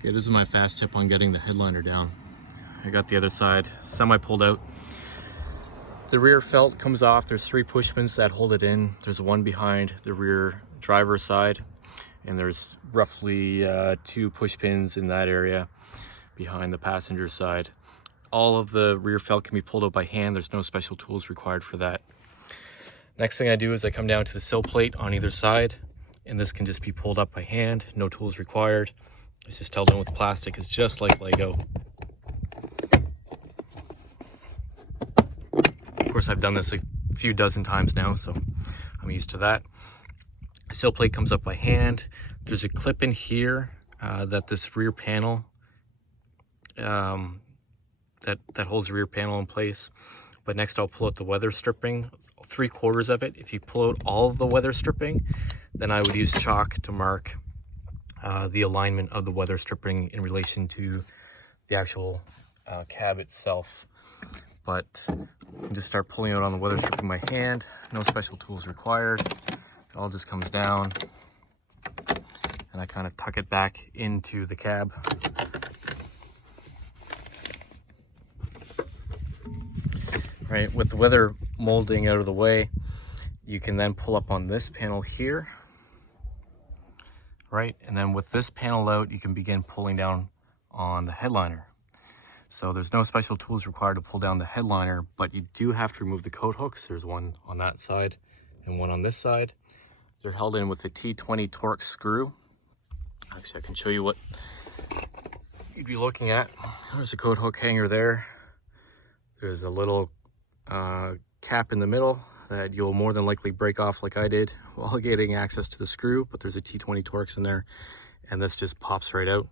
Okay, this is my fast tip on getting the headliner down. I got the other side semi pulled out. The rear felt comes off. There's 3 push pins that hold it in. There's one behind the rear driver's side, and there's roughly 2 push pins in that area behind the passenger side. All of the rear felt can be pulled out by hand. There's no special tools required for that. Next thing I do is I come down to the sill plate on either side, and this can just be pulled up by hand. No tools required. It's just held in with plastic. It's just like Lego. Of course, I've done this a few dozen times now, so I'm used to that. The sill plate comes up by hand. There's a clip in here that this rear panel, that holds the rear panel in place. But next I'll pull out the weather stripping, 3/4 of it. If you pull out all of the weather stripping, then I would use chalk to mark the alignment of the weather stripping in relation to the actual cab itself. But just start pulling out on the weather stripping by hand. No special tools required. It all just comes down, and I kind of tuck it back into the cab. Right, with the weather molding out of the way, you can then pull up on this panel here. Right, and then with this panel out, you can begin pulling down on the headliner. So there's no special tools required to pull down the headliner, but you do have to remove the coat hooks. There's one on that side and one on this side. They're held in with the T20 Torx screw. Actually, I can show you what you'd be looking at. There's a coat hook hanger there. There's a little cap in the middle that you'll more than likely break off like I did while getting access to the screw, but there's a T20 Torx in there, and this just pops right out.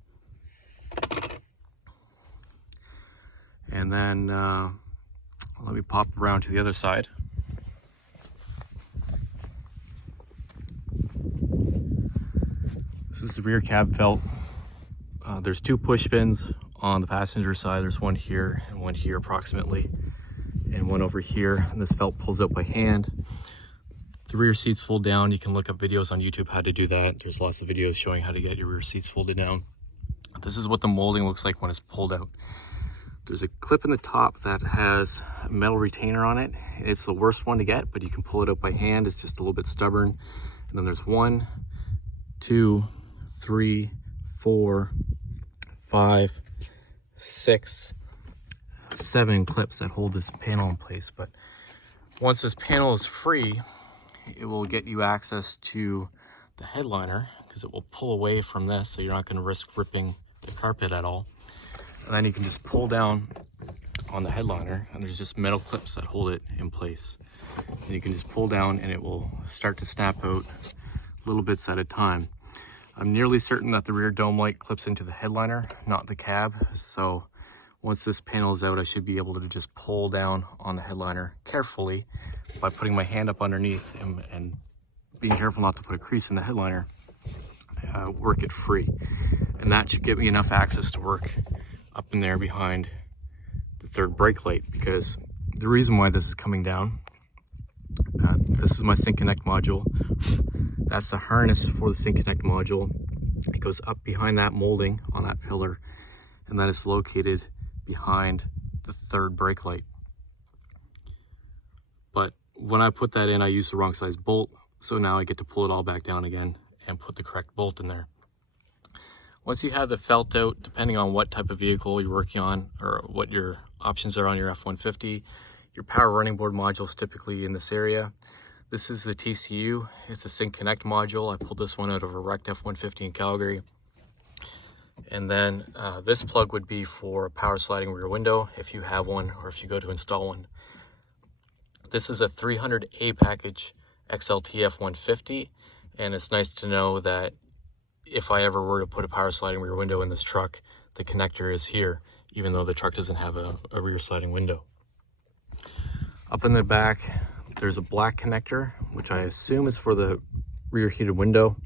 And then let me pop around to the other side. This is the rear cab felt. There's 2 push pins on the passenger side. There's one here and one here approximately, and one over here. And this felt pulls out by hand. The rear seats fold down. You can look up videos on YouTube how to do that. There's lots of videos showing how to get your rear seats folded down. This is what the molding looks like when it's pulled out. There's a clip in the top that has a metal retainer on it. It's the worst one to get, but you can pull it out by hand. It's just a little bit stubborn. And then there's 1, 2, 3, 4, 5, 6, 7 clips that hold this panel in place. But once this panel is free, it will get you access to the headliner, because it will pull away from this, so you're not going to risk ripping the carpet at all. And then you can just pull down on the headliner, and there's just metal clips that hold it in place. And you can just pull down and it will start to snap out little bits at a time. I'm nearly certain that the rear dome light clips into the headliner, not the cab. So once this panel is out, I should be able to just pull down on the headliner carefully by putting my hand up underneath and being careful not to put a crease in the headliner, work it free. And that should give me enough access to work up in there behind the third brake light, because the reason why this is coming down, this is my Sync Connect module. That's the harness for the Sync Connect module. It goes up behind that molding on that pillar, and that is located behind the third brake light. But when I put that in, I used the wrong size bolt, so now I get to pull it all back down again and put the correct bolt in there. Once you have the felt out, depending on what type of vehicle you're working on or what your options are on your F150, your power running board module is typically in this area. This is the TCU. It's a Sync Connect module. I pulled this one out of a wrecked F150 in Calgary. And then this plug would be for a power sliding rear window if you have one or if you go to install one. This is a 300A package XLT F150, and it's nice to know that if I ever were to put a power sliding rear window in this truck, the connector is here, even though the truck doesn't have a rear sliding window. Up in the back, there's a black connector, which I assume is for the rear heated window,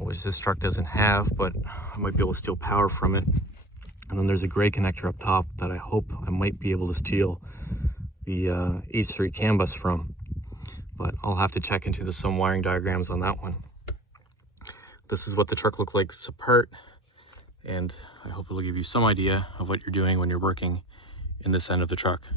which this truck doesn't have, but I might be able to steal power from it. And then there's a gray connector up top that I hope I might be able to steal the H3 CAN bus from, but I'll have to check into some wiring diagrams on that one. this is what the truck looks like apart, and I hope it'll give you some idea of what you're doing when you're working in this end of the truck.